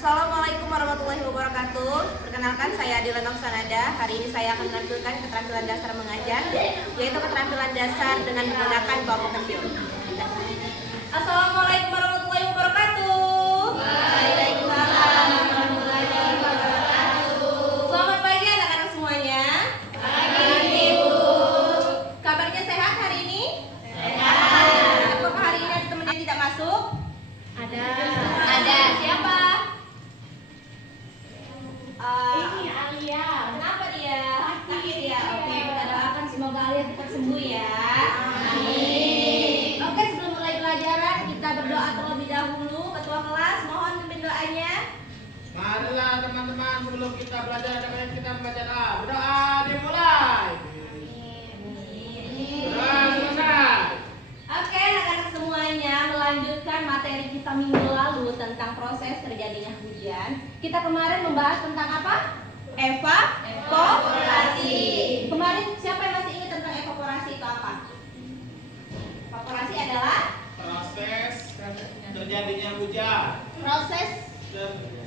Assalamualaikum warahmatullahi wabarakatuh. Perkenalkan, saya Adila Nofsanada. Hari ini saya akan menampilkan keterampilan dasar mengajar, yaitu keterampilan dasar dengan menggunakan kelompok kecil. Assalamualaikum warahmatullahi wabarakatuh. Waalaikumsalam warahmatullahi wabarakatuh. Selamat pagi anak-anak semuanya. Pagi, Bu. Kabarnya sehat hari ini? Sehat. Apakah hari ini ada teman yang tidak masuk? Ada. Siapa? Ini Alia. Kenapa dia? Sakit ya? Oke, Iya. kita doakan semoga Alia cepat sembuh ya. Amin. Oke, sebelum mulai pelajaran kita berdoa terlebih dahulu. Ketua kelas, mohon pimpin doanya. Marilah teman-teman, sebelum kita belajar kita membaca doa. Berdoa dimulai. Doa selesai. Oke, anak-anak semuanya, melanjutkan materi kita minggu lalu tentang proses terjadinya hujan. Kita kemarin membahas tentang apa? Evaporasi. Kemarin siapa yang masih ingat tentang evaporasi itu apa? Evaporasi adalah Proses terjadinya hujan. proses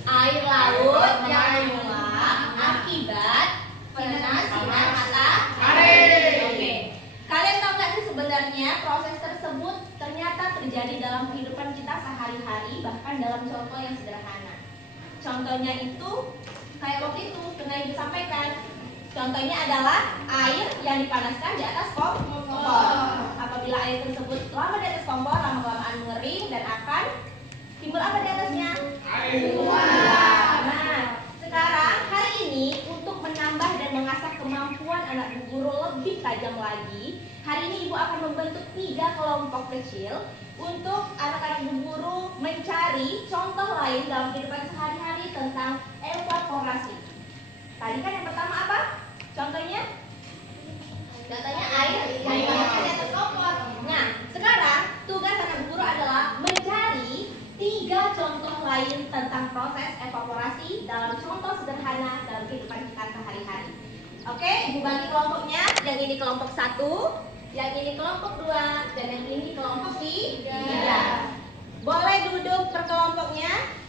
air laut yang menguap akibat panas sinar matahari. Oke. Kalian tahu nggak sih sebenarnya proses tersebut ternyata terjadi dalam kehidupan kita sehari-hari, bahkan dalam contoh yang sederhana. Contohnya itu kayak waktu itu pernah Ibu sampaikan. Contohnya adalah air yang dipanaskan di atas kompor. Apabila air tersebut lama di atas kompor, lama-kelamaan mengering dan akan timbul apa di atasnya? Air. Nah, sekarang hari ini untuk menambah dan mengasah kemampuan anak Bu Guru lebih tajam lagi, hari ini Ibu akan membentuk 3 kelompok kecil untuk anak-anak Bu Guru mencari contoh lain dalam kehidupan sehari-hari tentang evaporasi. Tadi kan yang pertama apa? Contohnya air yang dipanaskan di atas kompor. Nah, sekarang tugas anak Bu Guru adalah mencari 3 contoh lain tentang proses evaporasi dalam contoh sederhana dalam kehidupan kita sehari-hari. Oke, Ibu bagi kelompoknya. Yang ini kelompok 1, yang ini kelompok 2, dan yang ini kelompok 3. Boleh duduk per kelompoknya.